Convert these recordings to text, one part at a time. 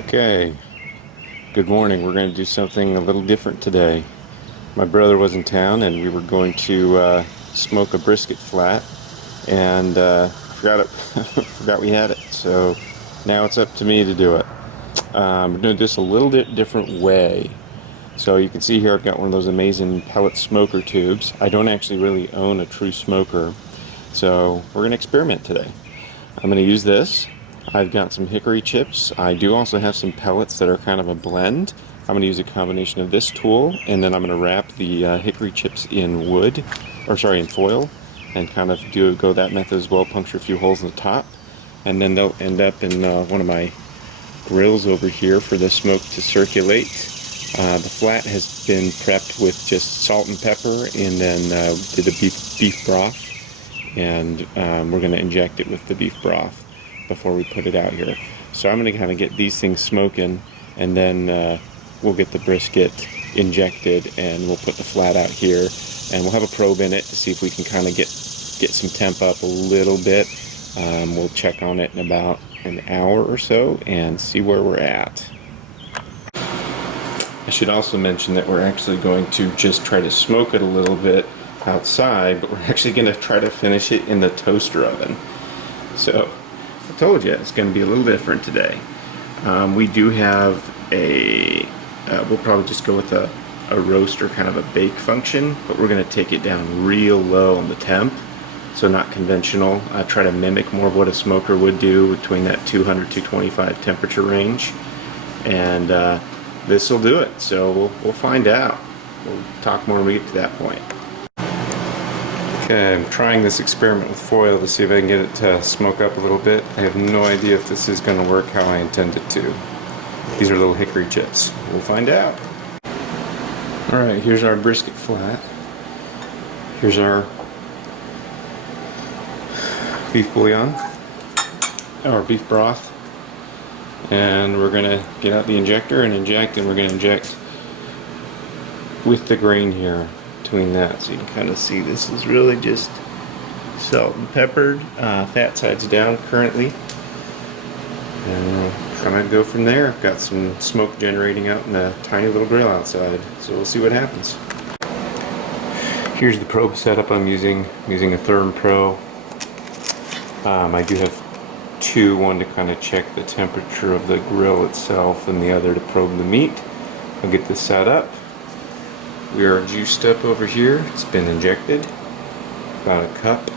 Okay, good morning. We're going to do something a little different today. My brother was in town and we were going to smoke a brisket flat, and forgot we had it. So now it's up to me to do it. We're doing this a little bit different way. So you can see here I've got one of those amazing pellet smoker tubes. I don't actually really own a true smoker, so we're going to experiment today. I'm going to use this. I've got some hickory chips. I do also have some pellets that are kind of a blend. I'm going to use a combination of this tool, and then I'm going to wrap the hickory chips in in foil, and kind of go that method as well, puncture a few holes in the top, and then they'll end up in one of my grills over here for the smoke to circulate. The flat has been prepped with just salt and pepper, and then did a beef broth, and we're going to inject it with the beef broth before we put it out here. So I'm going to kind of get these things smoking, and then we'll get the brisket injected, and we'll put the flat out here, and we'll have a probe in it to see if we can kind of get some temp up a little bit. We'll check on it in about an hour or so and see where we're at. I should also mention that we're actually going to just try to smoke it a little bit outside, but we're actually going to try to finish it in the toaster oven. So I told you it's going to be a little different today. We do have we'll probably just go with a roaster, kind of a bake function, but we're going to take it down real low on the temp, so not conventional. Try to mimic more of what a smoker would do between that 200-225 temperature range, and this will do it. So we'll find out. We'll talk more when we get to that point. Okay, I'm trying this experiment with foil to see if I can get it to smoke up a little bit. I have no idea if this is going to work how I intend it to. These are little hickory chips. We'll find out. Alright, here's our brisket flat. Here's our beef bouillon, or beef broth. And we're going to get out the injector and inject, and we're going to inject with the grain here between that, so you can kind of see this is really just salt and peppered, fat sides down currently, and kind of go from there. I've got some smoke generating out in a tiny little grill outside, so we'll see what happens. Here's the probe setup I'm using a Therm Pro. I do have one to kind of check the temperature of the grill itself, and the other to probe the meat. I'll get this set up. We are juiced up over here. It's been injected. About a cup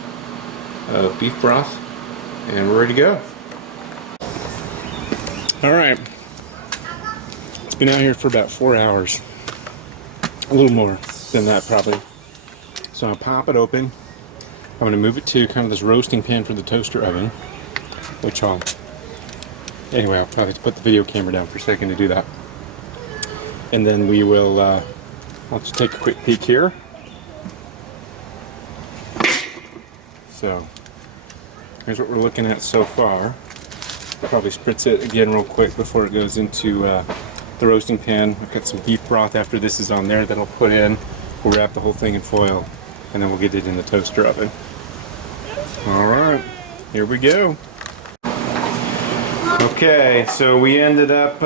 of beef broth, and we're ready to go. Alright. It's been out here for about 4 hours. A little more than that probably. So I'll pop it open. I'm going to move it to kind of this roasting pan for the toaster oven, which I'll probably have to put the video camera down for a second to do that. And then we will I'll just take a quick peek here. So here's what we're looking at so far. Probably spritz it again real quick before it goes into the roasting pan. I've got some beef broth after this is on there that I'll put in. We'll wrap the whole thing in foil, and then we'll get it in the toaster oven. Alright, here we go. Okay, so we ended up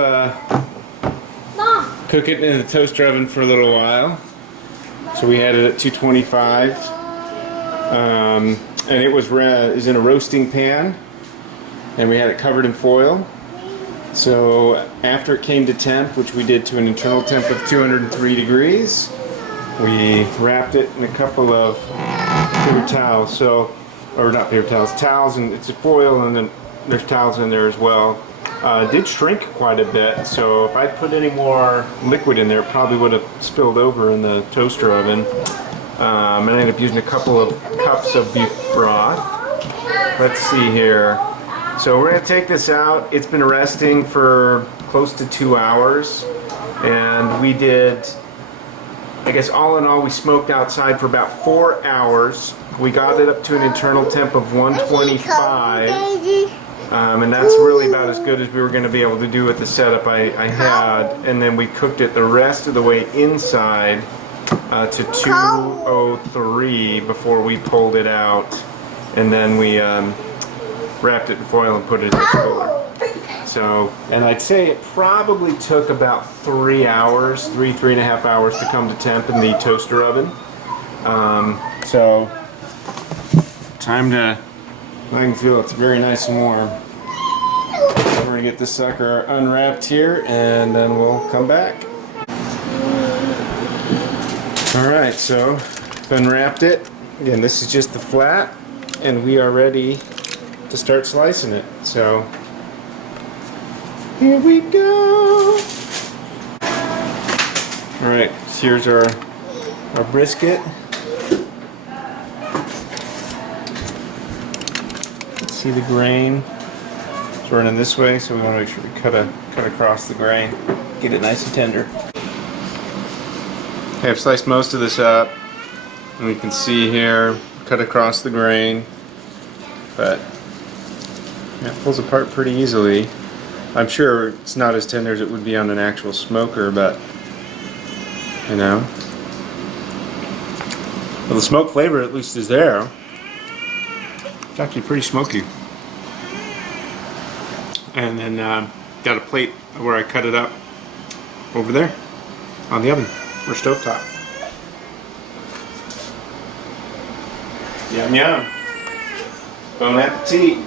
cooking it in the toaster oven for a little while. So we had it at 225, and it was in a roasting pan, and we had it covered in foil. So after it came to temp, which we did to an internal temp of 203 degrees, we wrapped it in a couple of paper towels. Or not paper towels, towels, and it's a foil, and then there's towels in there as well. It did shrink quite a bit, so if I put any more liquid in there, it probably would have spilled over in the toaster oven. And I ended up using a couple of cups of beef broth. Let's see here. So we're going to take this out. It's been resting for close to 2 hours, and we did, I guess all in all, we smoked outside for about 4 hours. We got it up to an internal temp of 125, and that's really about as good as we were going to be able to do with the setup I had. And then we cooked it the rest of the way inside to 203 before we pulled it out, and then we wrapped it in foil and put it in the cooler. So, and I'd say it probably took about 3 hours, 3.5 hours to come to temp in the toaster oven. So, time to, I can feel it's very nice and warm. We're gonna get this sucker unwrapped here and then we'll come back. Alright, so I've unwrapped it. Again, this is just the flat and we are ready to start slicing it. So, here we go! Alright, so here's our brisket. See the grain? It's running this way, so we want to make sure we cut across the grain, get it nice and tender. Okay, I've sliced most of this up, and we can see here, cut across the grain, but yeah, it pulls apart pretty easily. I'm sure it's not as tender as it would be on an actual smoker, but you know, well, the smoke flavor at least is there. It's actually pretty smoky. And then got a plate where I cut it up over there on the oven or stovetop. Yum yum. Bon appetit.